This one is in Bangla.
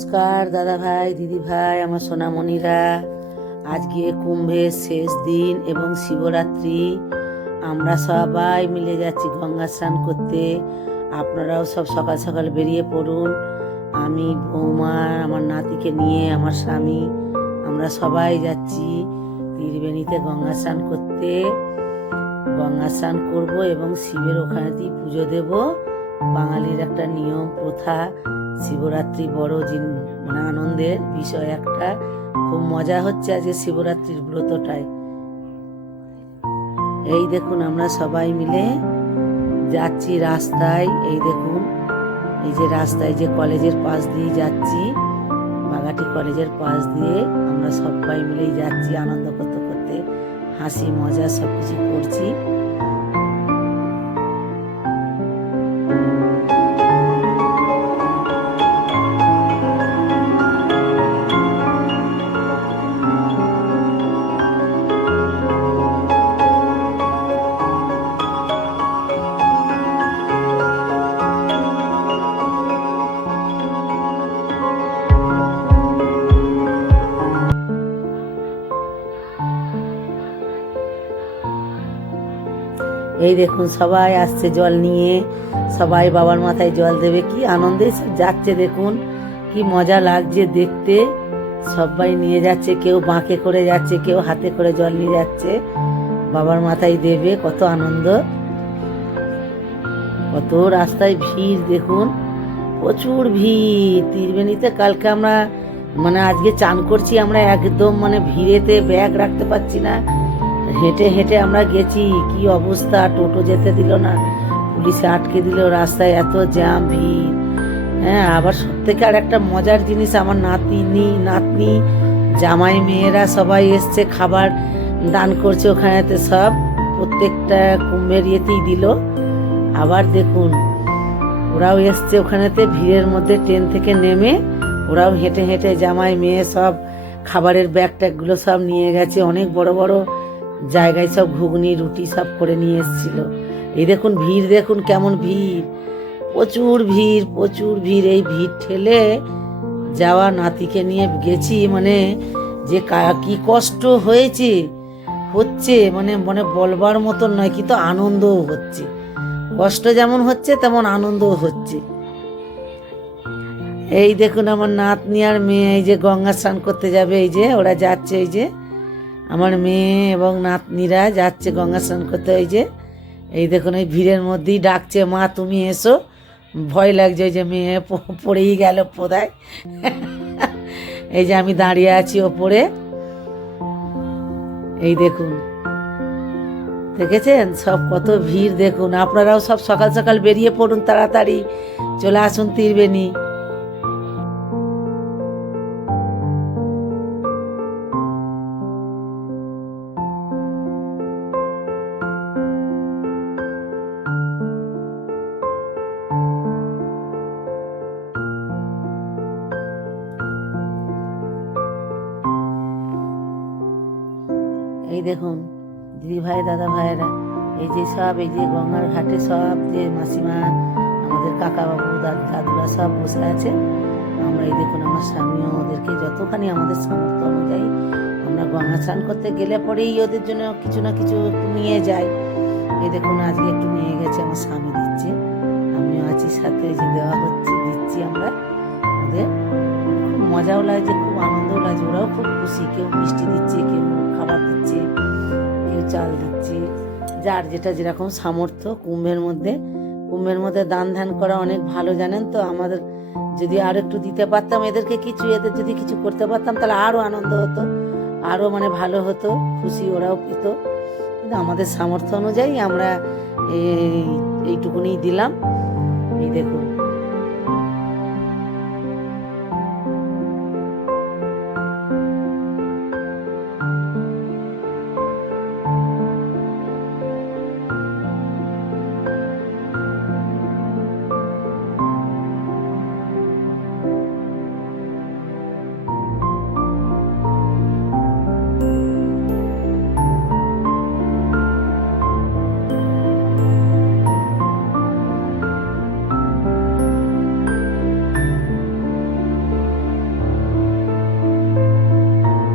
নমস্কার দাদা ভাই দিদি ভাই আমার সোনামণিরা। আজকে কুম্ভের শেষ দিন এবং শিবরাত্রি। আমরা সবাই মিলে যাচ্ছি গঙ্গা স্নান করতে। আপনারাও সব সকাল সকাল বেরিয়ে পড়ুন। আমি বৌমা আমার নাতিকে নিয়ে আমার স্বামী আমরা সবাই যাচ্ছি ত্রিবেণীতে গঙ্গা স্নান করতে। গঙ্গা স্নান করবো এবং শিবের ওখানেতেই পুজো দেব। বাঙালির একটা নিয়ম প্রথা। শিবরাত্রি বড় মানে আনন্দের বিষয় একটা। খুব মজা হচ্ছে আজকে শিবরাত্রির ব্রতটায়। এই দেখুন আমরা সবাই মিলে যাচ্ছি রাস্তায়। এই দেখুন এই যে রাস্তায় যে কলেজের পাশ দিয়ে যাচ্ছি, বাগাটি কলেজের পাশ দিয়ে আমরা সবাই মিলেই যাচ্ছি আনন্দ করতে করতে, হাসি মজা সবকিছু করছি। এই দেখুন সবাই আসছে জল নিয়ে, সবাই বাবার মাথায় জল দেবে। কি আনন্দে সব যাচ্ছে, দেখুন কি মজা লাগছে দেখতে। সবাই নিয়ে যাচ্ছে, কেউ বাঁকে করে যাচ্ছে, কেউ হাতে করে জল নিয়ে যাচ্ছে, বাবার মাথায় দেবে। কত আনন্দ, কত রাস্তায় ভিড় দেখুন, প্রচুর ভিড় ত্রিবেণীতে। কালকে আমরা মানে আজকে চান করছি আমরা, একদম মানে ভিড়েতে ব্যাগ রাখতে পারছি না। হেঁটে হেঁটে আমরা গেছি, কি অবস্থা, টোটো যেতে দিল না, পুলিশে আটকে দিল রাস্তায়, এত জ্যাম ভিড়। হ্যাঁ, আবার সব থেকে আর একটা মজার জিনিস, আমার নাতনি জামাই মেয়েরা সবাই এসছে, খাবার দান করছে ওখানেতে সব, প্রত্যেকটা কুম্ভের ইয়েতেই দিল। আবার দেখুন ওরাও এসছে ওখানেতে ভিড়ের মধ্যে, ট্রেন থেকে নেমে ওরাও হেঁটে হেঁটে জামাই মেয়ে সব খাবারের ব্যাগ ট্যাগগুলো সব নিয়ে গেছে। অনেক বড় বড় জায়গায় সব ঘুগনি রুটি সব করে নিয়ে এসেছিল। এই দেখুন ভিড়, দেখুন কেমন ভিড়, প্রচুর ভিড় প্রচুর ভিড়। এই ভিড় ঠেলে যাওয়া, নাতিকে নিয়ে গেছি, মানে যে কি কষ্ট হচ্ছে মানে মানে বলবার মতন নয়, কিন্তু আনন্দও হচ্ছে। কষ্ট যেমন হচ্ছে তেমন আনন্দও হচ্ছে। এই দেখুন আমার নাতনি আর মেয়ে এই যে গঙ্গা স্নান করতে যাবে, এই যে ওরা যাচ্ছে, এই যে আমার মেয়ে এবং নাতনিরা যাচ্ছে গঙ্গা স্নান করতে। এই দেখুন এই ভিড়ের মধ্যেই ডাকছে, মা তুমি এসো। ভয় লাগছে, ওই যে মেয়ে পড়েই গেল পোদায়। এই যে আমি দাঁড়িয়ে আছি ওপরে। এই দেখুন দেখেছেন সব কত ভিড় দেখুন। আপনারাও সব সকাল সকাল বেরিয়ে পড়ুন, তাড়াতাড়ি চলে আসুন ত্রিবেণী। এই দেখুন দিদি ভাই দাদা ভাইয়েরা, এই যে সব এই যে গঙ্গার ঘাটে সব যে মাসিমা, আমাদের কাকা বাবু দাদুরা সব বসে আছে। আমরা এই দেখুন আমার স্বামীও ওদেরকে যতখানি আমাদের সামর্থ্য অনুযায়ী আমরা গঙ্গা স্নান করতে গেলে পরেই ওদের জন্য কিছু না কিছু একটু নিয়ে যাই। এই দেখুন আজকে একটু নিয়ে গেছে, আমার স্বামী দিচ্ছে, আমিও আছি সাথে, যে দেওয়া হচ্ছে দিচ্ছি আমরা ওদের। খুব মজাও লাগছে, খুব আনন্দও লাগছে, ওরাও খুব খুশি। কেউ মিষ্টি দিচ্ছে, কেউ খাবার দিচ্ছে, কেউ চাল দিচ্ছে, যার যেটা যেরকম সামর্থ্য। কুম্ভের মধ্যে দান ধ্যান করা অনেক ভালো, জানেন তো। আমাদের যদি আরো একটু দিতে পারতাম এদেরকে কিছু, এদের যদি কিছু করতে পারতাম তাহলে আরো আনন্দ হতো, আরো মানে ভালো হতো, খুশি ওরাও পেত। কিন্তু আমাদের সামর্থ্য অনুযায়ী আমরা এইটুকুনি দিলাম। এই দেখুন